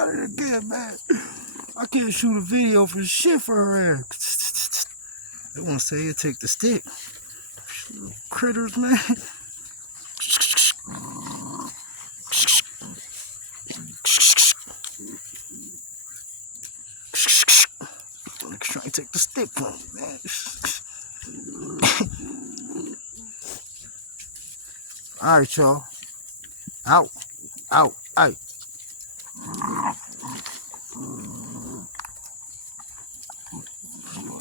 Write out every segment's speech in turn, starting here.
got it again, man. I can't shoot a video for shit for her ass. They want to say you take the stick. Critters, man. Trying to take the stick from me, man. Alright, y'all. Out. Out. Out.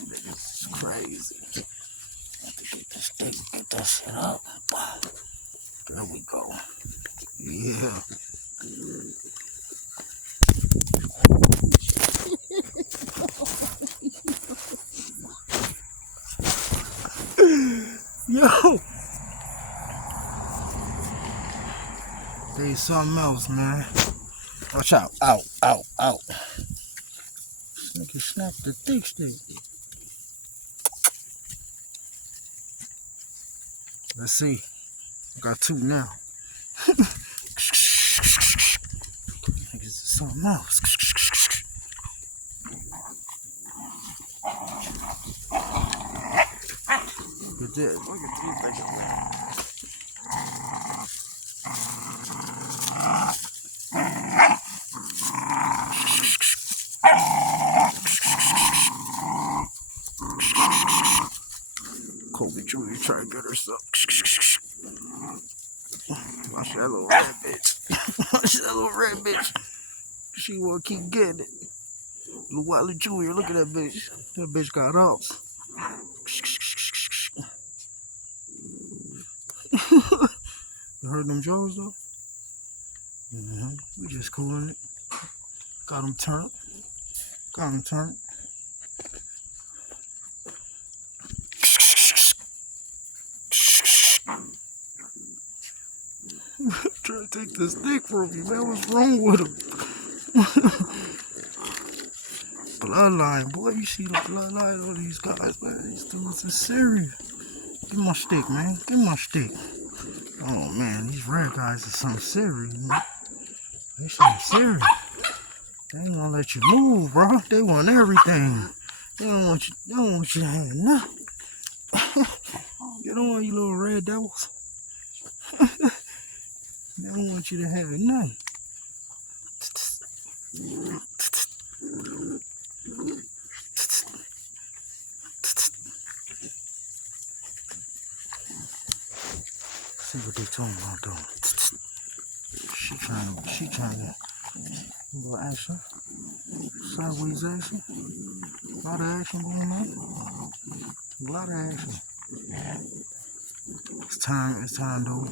This is crazy. I have to get this stick, get that shit up. There we go. Yeah. Yo. There's something else, man. Watch out. Out. Out. Out. This nigga snapped the thick stick. Let's see. I got two now. Niggas is something else. Look at this. Look at these niggas. Kobe Jr. trying to get herself. Watch that little red bitch. Watch that little red bitch. She wanna keep getting it. Little Wiley Jr. Look at that bitch. That bitch got ups. You heard them Joes though? We just cooling it. Got them turned. Got them turned. Trying to take this dick from you, man. What's wrong with him? Bloodline, boy. You see the bloodline of these guys, man. These dudes are serious. Give me my stick, man. Give me my stick. Oh, man. These red guys are something serious, man. They something serious. They ain't gonna let you move, bro. They want everything. They don't want you. They don't want you to have nothing. Get on, you little red devils. They don't want you to have nothing. See what they talking about though. She trying to a little action. Sideways action. A lot of action going on. A lot of action. It's time though.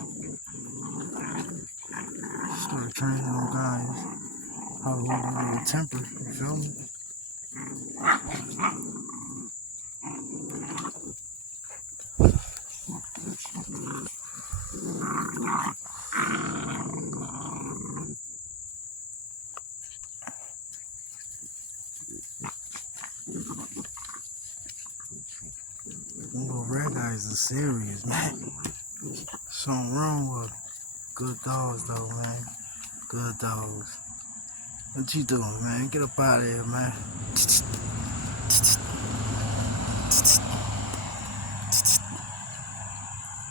Start training them guys how to hold a little temper, you feel me? Them little red guys are serious, man. Something wrong with them. Good dogs though, man. Good dogs. What you doing, man? Get up out of here, man.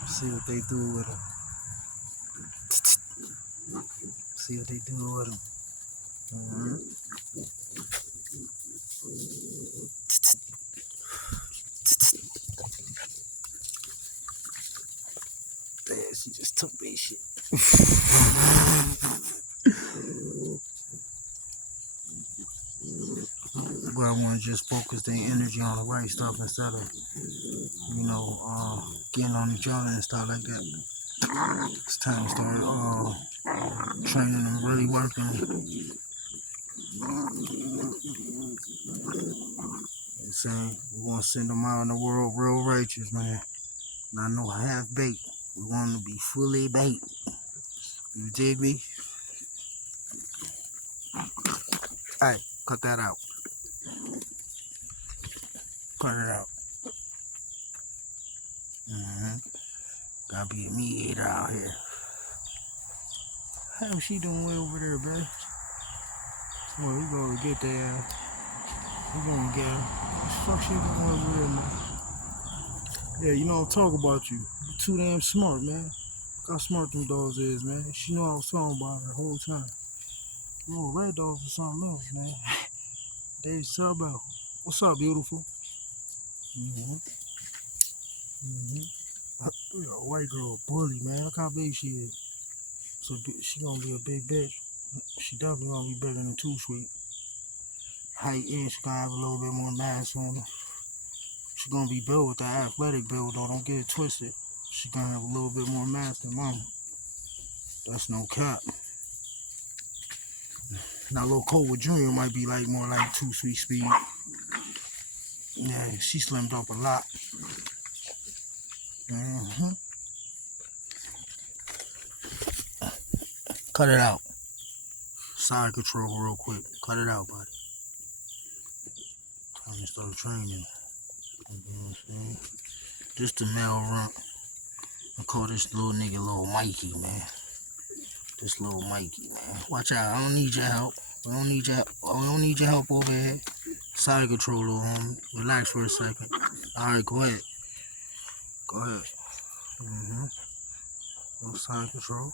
See what they do with them. See what they do with them. There, she just took that shit. But I want to just focus their energy on the right stuff instead of, getting on each other and stuff like that. It's time to start training them, really working. I'm saying we want to send them out in the world real righteous, man. Not no half baked. We want them to be fully baked. You dig me? Alright, cut that out. Cut it out. Gotta be a meat eater out here. How's she doing way over there, babe? Well, we gonna get there. We gonna get her. Fuck shit is going real, man. Yeah, you know I'm talking about you. You too damn smart, man. Look how smart them dogs is, man. She know I was talking about her the whole time. Oh, red dogs or something else, man. They sub out. What's up, beautiful? Mm-hmm. Mm-hmm. White girl, bully, man. Look how big she is. So she gonna be a big bitch. She definitely gonna be bigger than Too Sweet. Height and she gonna have a little bit more mass on her. She gonna be built with that athletic build though. Don't get it twisted. She gonna have a little bit more mass than mama. That's no cap. Now little Cobra Jr. might be like more like Too Sweet speed. Yeah, she slimmed up a lot. Mm-hmm. Cut it out. Side control real quick. Cut it out, buddy. Time to start training. You know what I'm saying? Just a male rump. I call this little nigga Little Mikey, man. This little Mikey, man. Watch out. I don't need your help. I don't need your help over here. Side control, little homie. Relax for a second. Alright, go ahead. Go ahead. Mm-hmm. No side control.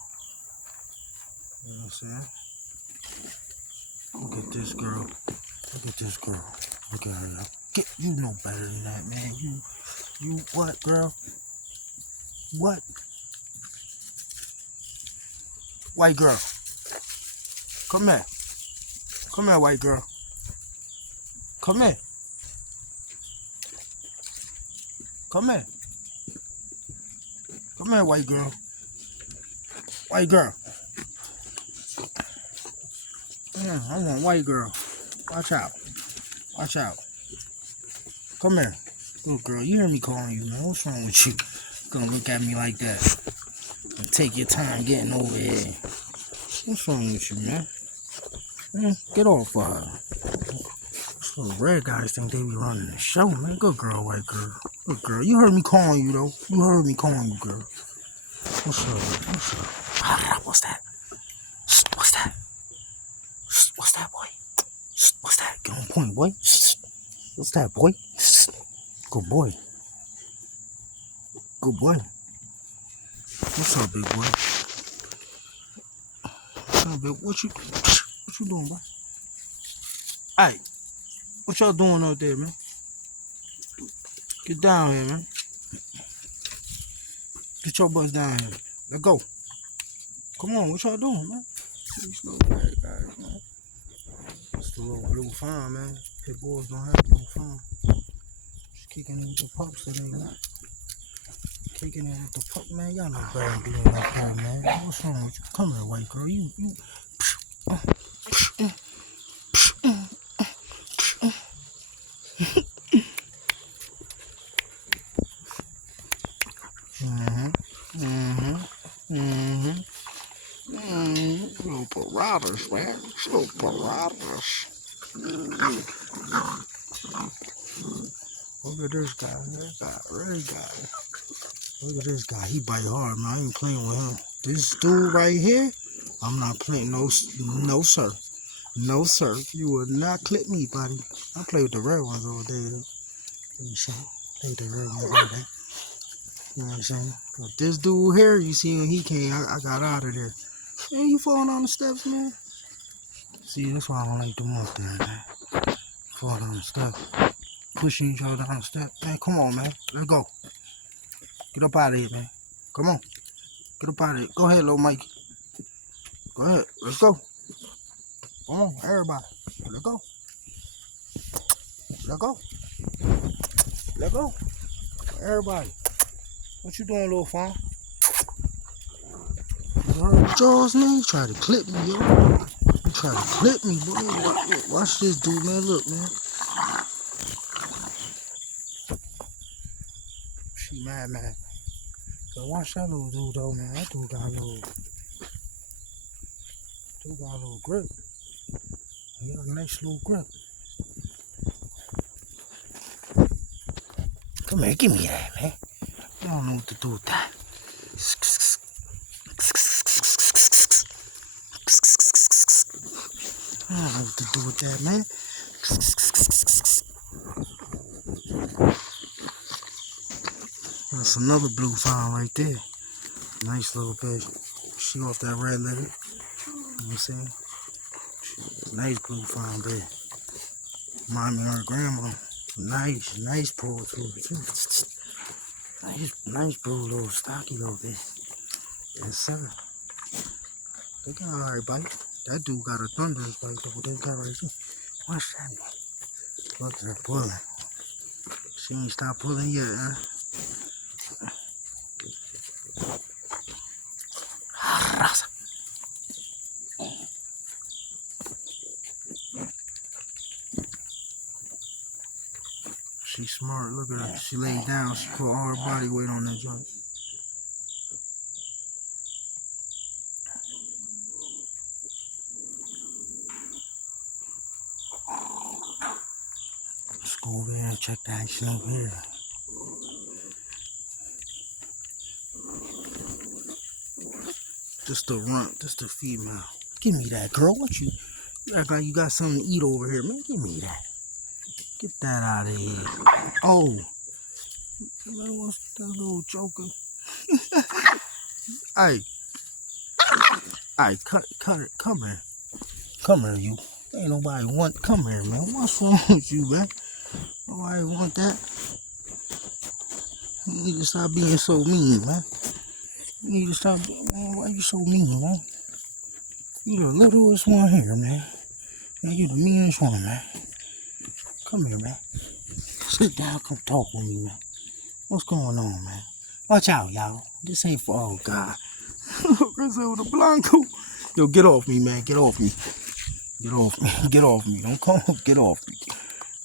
You know what I'm saying? Look at this girl. Look at this girl. Look at her. You know better than that, man. You what, girl? What? White girl. Come here. Come here, white girl. Come here. Come here. Come here, white girl. White girl. I want white girl. Watch out. Watch out. Come here. Good girl. You hear me calling you, man. What's wrong with you? Gonna look at me like that. And take your time getting over here. What's wrong with you, man? Get off of her. So red guys think they be running the show, man. Good girl, white girl. Good girl. You heard me calling you, though. You heard me calling you, girl. What's up? What's up? What's that? What's that? What's that, boy? What's that? Get on point, boy. What's that, boy? Good boy. Good boy. What's up, big boy? What's up, big? What you doing, boy? Hey, what y'all doing out there, man? Get down here, man. Get your butts down here. Let's go. Come on, what y'all doing, man? These little bad guys, man. It's the little blue farm, man. Pit bulls don't have blue farm. Just kicking in with the pups today, man. Kicking in with the pup, man. Y'all know better than doing like that, man. What's wrong with you? Come here, white girl. You. Little paradas, man. Little paradas. Look at this guy. This guy, red guy. Look at this guy. He bite hard, man. I ain't playing with him. This dude right here, I'm not playing. No, sir. No, sir. You will not clip me, buddy. I play with the red ones over there, though. You know what I'm saying? Play with the red ones over there. You know what I'm saying? But this dude here, you see when he came, I got out of there. Man, you falling on the steps, man. See, that's why I don't like them up there, man. Falling on the steps. Pushing each other down the steps. Man, come on, man. Let's go. Get up out of here, man. Come on. Get up out of here. Go ahead, little Mikey. Go ahead. Let's go. Come on, everybody. Let's go. Let's go. Let's go. Everybody. What you doing, little fawn? You heard Jaws, man? You try to clip me, yo. You try to clip me, boy. Watch this dude, man. Look, man. She mad. But watch that little dude, though, man. That dude got a little grip. He got a nice little grip. Come here, give me that, man. I don't know what to do with that. I don't know what to do with that, man. That's another blue fawn right there. Nice little bitch. She off that red litter. You know what I'm saying? Nice blue fawn bed. Remind me of her grandma. Nice pull too. Nice blue little stocky little bitch. Yes, sir. They got an alright bite. That dude got a thunderous bite though. This guy right here. Watch that man. Look at her pulling. She ain't stopped pulling yet, huh? She smart. Look at her. She laid down. She put all her body weight on that joint. Let's go over there and check the action over here. Just the runt. Just the female. Give me that, girl. What you act like you got something to eat over here, man? Give me that. Get that out of here. Oh. Man, what's that little joker? Hey. Hey, cut it. Come here. Come here, you. Ain't nobody want. Come here, man. What's wrong with you, man? Nobody want that. You need to stop being so mean, man. You need to stop, man. Why you so mean, man? You the littlest one here, man. And you the meanest one, man. Come here, man. Sit down. Come talk with me, man. What's going on, man? Watch out, y'all. This ain't for, oh, God. Grizzle the Blanco. Yo, get off me, man. Get off me. Get off me. Get off me. Don't come. Get off me.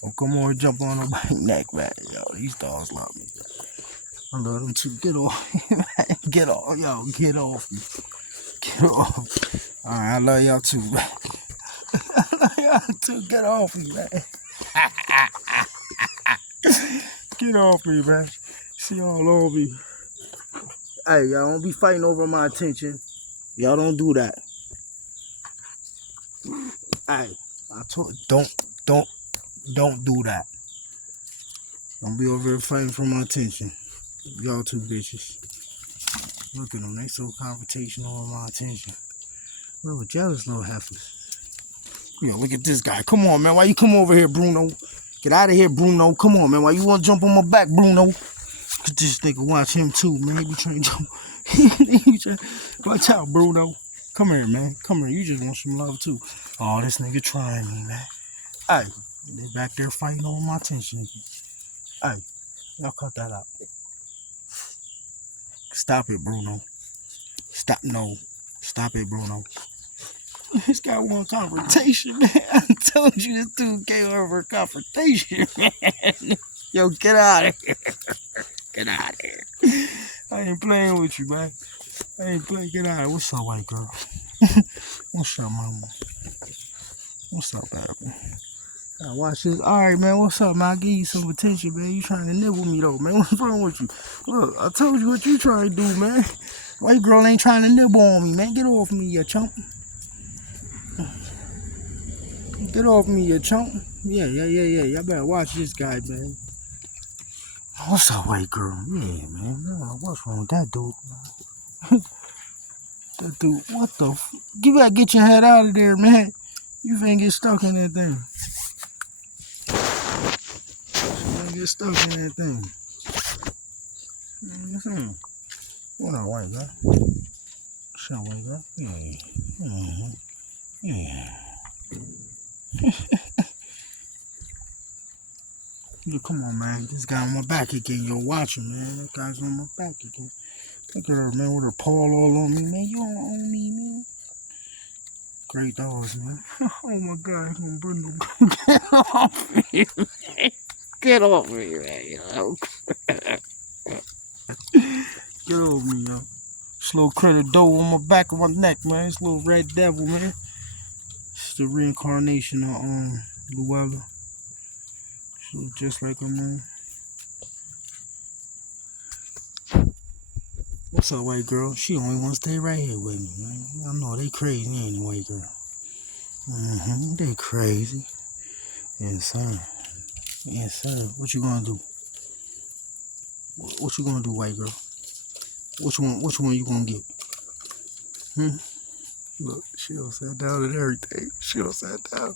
Don't come on and jump on nobody's neck, man. Yo, these dogs love me. I love them too. Get off. Get off. Yo, get off me. Get off. Alright, I love y'all too, man. I love y'all too. Get off me, man. Get off me, man. See all over me. Hey, y'all don't be fighting over my attention. Y'all don't do that. Hey, I told don't do that. Don't be over here fighting for my attention. Y'all two bitches. Look at them. They so confrontational with my attention. Little jealous little heifers. Yo, look at this guy. Come on, man. Why you come over here, Bruno? Get out of here, Bruno. Come on, man. Why you want to jump on my back, Bruno? This nigga watch him too, man. He be trying to jump. Watch out, Bruno. Come here, man. Come here. You just want some love too. Oh, this nigga trying me, man. Hey, they back there fighting over my attention again. Hey, y'all cut that out. Stop it, Bruno. Stop. No. Stop it, Bruno. This guy want confrontation, man. I told you this dude came over confrontation, man. Yo, get out of here. Get out of here. I ain't playing with you, man. I ain't playing. Get out of here. What's up, white girl? What's up, mama? What's up, baby? I watch this. All right, man. What's up, man? I give you some attention, man. You trying to nibble me, though, man. What's wrong with you? Look, I told you what you trying to do, man. White girl ain't trying to nibble on me, man. Get off me, you chump. Get off me, you chump. Yeah. Y'all better watch this guy, man. What's up, white girl? Yeah, man. No, what's wrong with that dude? That dude, what the f... You better get your head out of there, man. You finna get stuck in that thing. You finna get stuck in that thing. Mm-hmm. What up, white girl? What's up, white girl? Yeah. Mm-hmm. Yeah. Yo, come on, man. This guy on my back again. Yo, watch him, man. That guy's on my back again. Look at her, man, with her paw all on me, man. You don't own me, man. Great dogs, man. Oh, my God. He's going to burn the... Get off me, man. Get off me, man. Yo. Get over me, yo. This little critter doe on my back of my neck, man. This little red devil, man. It's the reincarnation of Luella. She was just like her mom. What's up, white girl? She only want to stay right here with me, man. I know they crazy anyway, girl. They crazy. Insane. Insane. What you gonna do? What you gonna do, white girl? Which one you gonna get? Look, she done sat down and everything. She done sat down.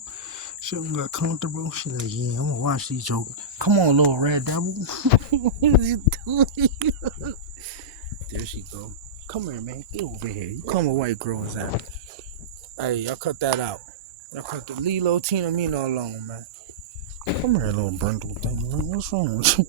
She done got comfortable. She like, yeah, I'm gonna watch these jokers. Come on, little red devil. What is you doing? There she go. Come here, man. Get over here. You come with white girl inside. Hey, y'all cut that out. Y'all cut the Lilo Tina Mina alone, man. Come here, little brindle thing. What's wrong with you?